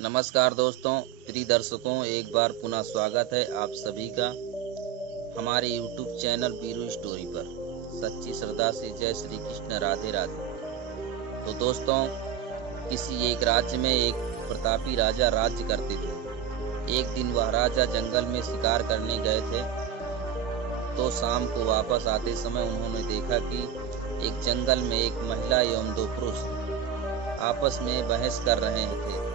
नमस्कार दोस्तों, प्रिय दर्शकों, एक बार पुनः स्वागत है आप सभी का हमारे YouTube चैनल बीरू स्टोरी पर। सच्ची श्रद्धा से जय श्री कृष्ण, राधे राधे। तो दोस्तों, किसी एक राज्य में एक प्रतापी राजा राज्य करते थे। एक दिन वह राजा जंगल में शिकार करने गए थे। तो शाम को वापस आते समय उन्होंने देखा कि एक जंगल में एक महिला एवं दो पुरुष आपस में बहस कर रहे थे।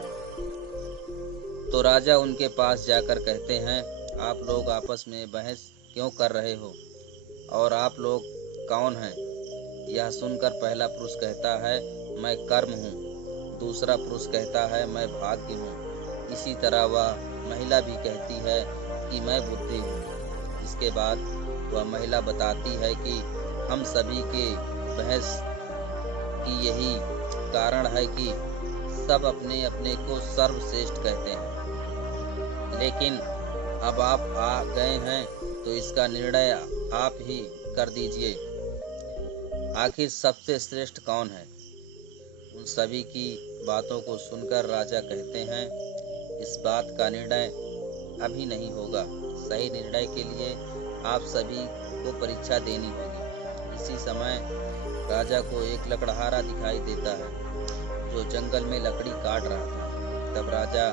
तो राजा उनके पास जाकर कहते हैं, आप लोग आपस में बहस क्यों कर रहे हो और आप लोग कौन हैं? यह सुनकर पहला पुरुष कहता है, मैं कर्म हूँ। दूसरा पुरुष कहता है, मैं भाग्य हूँ। इसी तरह वह महिला भी कहती है कि मैं बुद्धि हूँ। इसके बाद वह महिला बताती है कि हम सभी के बहस की यही कारण है कि सब अपने अपने को सर्वश्रेष्ठ कहते हैं। लेकिन अब आप आ गए हैं तो इसका निर्णय आप ही कर दीजिए। आखिर सबसे श्रेष्ठ कौन है? उन सभी की बातों को सुनकर राजा कहते हैं, इस बात का निर्णय अभी नहीं होगा। सही निर्णय के लिए आप सभी को परीक्षा देनी होगी। इसी समय राजा को एक लकड़हारा दिखाई देता है जो जंगल में लकड़ी काट रहा था। तब राजा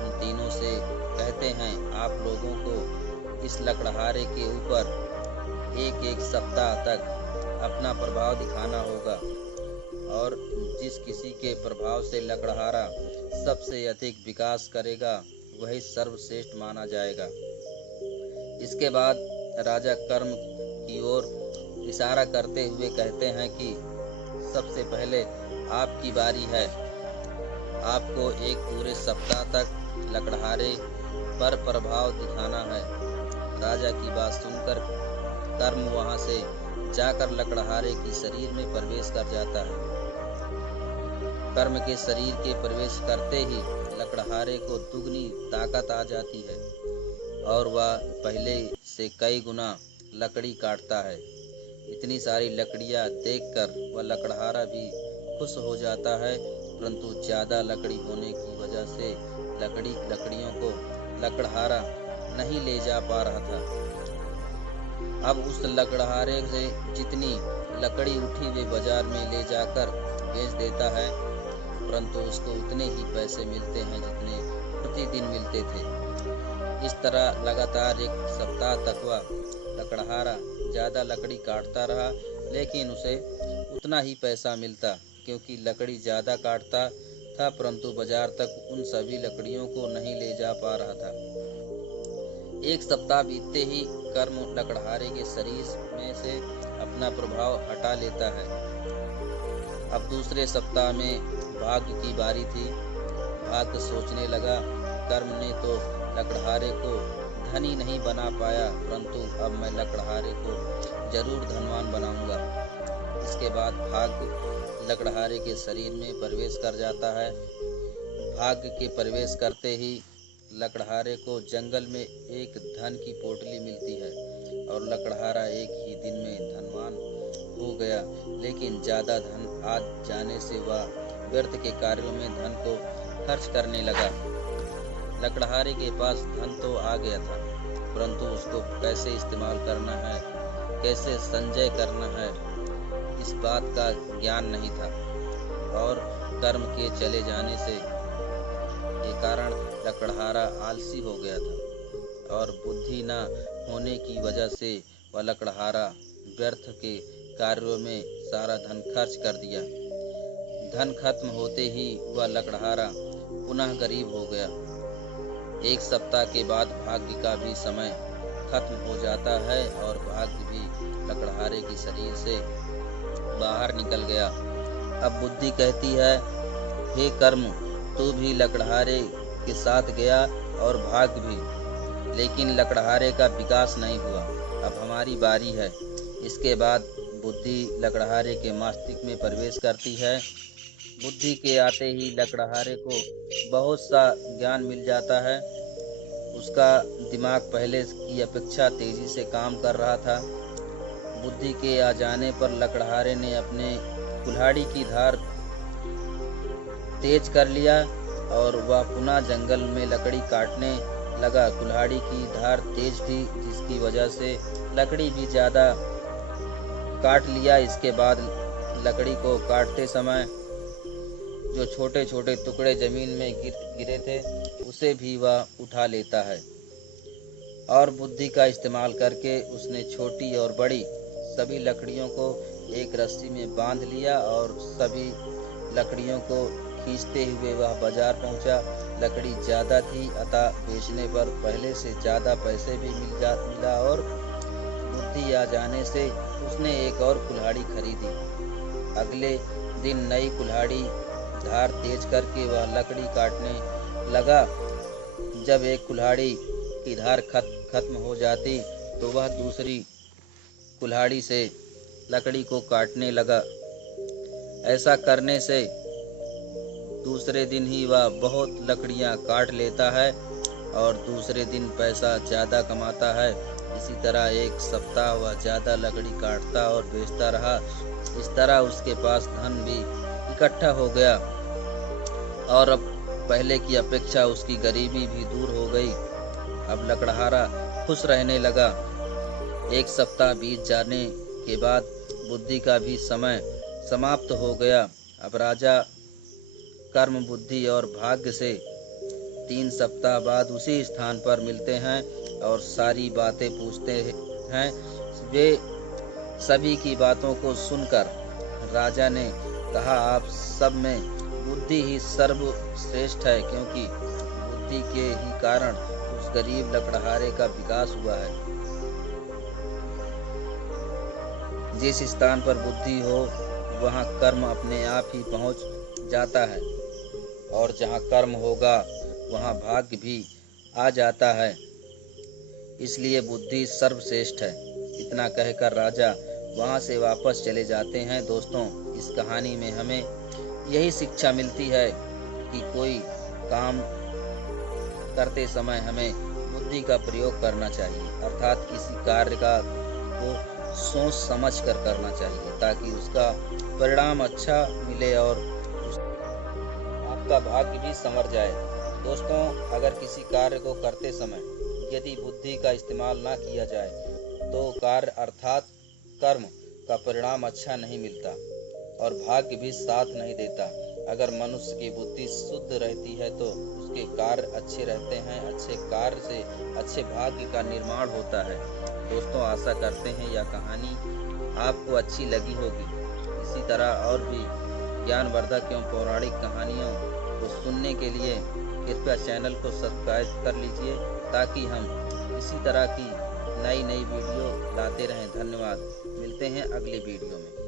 उन तीनों से कहते हैं, आप लोगों को इस लकड़हारे के ऊपर एक एक सप्ताह तक अपना प्रभाव दिखाना होगा और जिस किसी के प्रभाव से लकड़हारा सबसे अधिक विकास करेगा वही सर्वश्रेष्ठ माना जाएगा। इसके बाद राजा कर्म की ओर इशारा करते हुए कहते हैं कि सबसे पहले आपकी बारी है। आपको एक पूरे सप्ताह तक लकड़हारे पर प्रभाव दिखाना है। राजा की बात सुनकर कर्म वहां से जाकर लकड़हारे की शरीर में प्रवेश कर जाता है। कर्म के शरीर के प्रवेश करते ही लकड़हारे को दुगनी ताकत आ जाती है और वह पहले से कई गुना लकड़ी काटता है। इतनी सारी लकड़ियां देखकर वह लकड़हारा भी खुश हो जाता है, परंतु ज्यादा लकड़ी होने की वजह से लकड़ियों को लकड़हारा नहीं ले जा पा रहा था। अब उस लकड़हारे से जितनी लकड़ी उठी वे बाजार में ले जाकर बेच देता है, परंतु उसको उतने ही पैसे मिलते हैं जितने प्रतिदिन मिलते थे। इस तरह लगातार एक सप्ताह तक वह लकड़हारा ज़्यादा लकड़ी काटता रहा, लेकिन उसे उतना ही पैसा मिलता क्योंकि लकड़ी ज़्यादा काटता था, परंतु बाजार तक उन सभी लकड़ियों को नहीं ले जा पा रहा था। एक सप्ताह बीतते ही कर्म लकड़हारे के शरीर में से अपना प्रभाव हटा लेता है। अब दूसरे सप्ताह में भाग्य की बारी थी। भाग्य सोचने लगा, कर्म ने तो लकड़हारे को धनी नहीं बना पाया, परंतु अब मैं लकड़हारे को जरूर धनवान बनाऊंगा। इसके बाद भाग्य लकड़हारे के शरीर में प्रवेश कर जाता है। भाग्य के प्रवेश करते ही लकड़हारे को जंगल में एक धन की पोटली मिलती है और लकड़हारा एक ही दिन में धनवान हो गया। लेकिन ज़्यादा धन आ जाने से वह व्यर्थ के कार्यों में धन को खर्च करने लगा। लकड़हारे के पास धन तो आ गया था, परंतु उसको कैसे इस्तेमाल करना है, कैसे संचय करना है, इस बात का ज्ञान नहीं था और कर्म के चले जाने से के कारण लकड़हारा आलसी हो गया था और बुद्धि न होने की वजह से वह लकड़हारा व्यर्थ के कार्यों में सारा धन खर्च कर दिया। धन खत्म होते ही वह लकड़हारा पुनः गरीब हो गया। एक सप्ताह के बाद भाग्य का भी समय खत्म हो जाता है और भाग्य भी लकड़हारे के शरीर से बाहर निकल गया। अब बुद्धि कहती है, हे कर्म, तू भी लकड़हारे के साथ गया और भाग्य भी, लेकिन लकड़हारे का विकास नहीं हुआ। अब हमारी बारी है। इसके बाद बुद्धि लकड़हारे के मस्तिष्क में प्रवेश करती है। बुद्धि के आते ही लकड़हारे को बहुत सा ज्ञान मिल जाता है। उसका दिमाग पहले की अपेक्षा तेजी से काम कर रहा था। बुद्धि के आ जाने पर लकड़हारे ने अपने कुल्हाड़ी की धार तेज कर लिया और वह पुनः जंगल में लकड़ी काटने लगा। कुल्हाड़ी की धार तेज थी, जिसकी वजह से लकड़ी भी ज़्यादा काट लिया। इसके बाद लकड़ी को काटते समय जो छोटे छोटे टुकड़े जमीन में गिरे थे, उसे भी वह उठा लेता है और बुद्धि का इस्तेमाल करके उसने छोटी और बड़ी सभी लकड़ियों को एक रस्सी में बांध लिया और सभी लकड़ियों को खींचते हुए वह बाजार पहुंचा। लकड़ी ज़्यादा थी, अतः बेचने पर पहले से ज़्यादा पैसे भी मिला और बुद्धि आ जाने से उसने एक और कुल्हाड़ी खरीदी। अगले दिन नई कुल्हाड़ी धार तेज करके वह लकड़ी काटने लगा। जब एक कुल्हाड़ी की धार खत्म हो जाती तो वह दूसरी कुल्हाड़ी से लकड़ी को काटने लगा। ऐसा करने से दूसरे दिन ही वह बहुत लकड़ियां काट लेता है और दूसरे दिन पैसा ज़्यादा कमाता है। इसी तरह एक सप्ताह वह ज़्यादा लकड़ी काटता और बेचता रहा। इस तरह उसके पास धन भी इकट्ठा हो गया और अब पहले की अपेक्षा उसकी गरीबी भी दूर हो गई। अब लकड़हारा खुश रहने लगा। एक सप्ताह बीत जाने के बाद बुद्धि का भी समय समाप्त हो गया। अब राजा कर्म, बुद्धि और भाग्य से 3 सप्ताह बाद उसी स्थान पर मिलते हैं और सारी बातें पूछते हैं। वे सभी की बातों को सुनकर राजा ने कहा, आप सब में बुद्धि ही सर्वश्रेष्ठ है, क्योंकि बुद्धि के ही कारण उस गरीब लकड़हारे का विकास हुआ है। जिस स्थान पर बुद्धि हो वहाँ कर्म अपने आप ही पहुँच जाता है और जहाँ कर्म होगा वहाँ भाग्य भी आ जाता है। इसलिए बुद्धि सर्वश्रेष्ठ है। इतना कहकर राजा वहाँ से वापस चले जाते हैं। दोस्तों, इस कहानी में हमें यही शिक्षा मिलती है कि कोई काम करते समय हमें बुद्धि का प्रयोग करना चाहिए, अर्थात किसी कार्य को सोच समझ कर करना चाहिए ताकि उसका परिणाम अच्छा मिले और आपका भाग्य भी संवर जाए। दोस्तों, अगर किसी कार्य को करते समय यदि बुद्धि का इस्तेमाल ना किया जाए तो कार्य अर्थात कर्म का परिणाम अच्छा नहीं मिलता और भाग्य भी साथ नहीं देता। अगर मनुष्य की बुद्धि शुद्ध रहती है तो उसके कार्य अच्छे रहते हैं, अच्छे कार्य से अच्छे भाग्य का निर्माण होता है। दोस्तों, आशा करते हैं यह कहानी आपको अच्छी लगी होगी। इसी तरह और भी ज्ञानवर्धक एवं पौराणिक कहानियों को सुनने के लिए कृपया चैनल को सब्सक्राइब कर लीजिए ताकि हम इसी तरह की नई वीडियो लाते रहें। धन्यवाद। मिलते हैं अगली वीडियो में।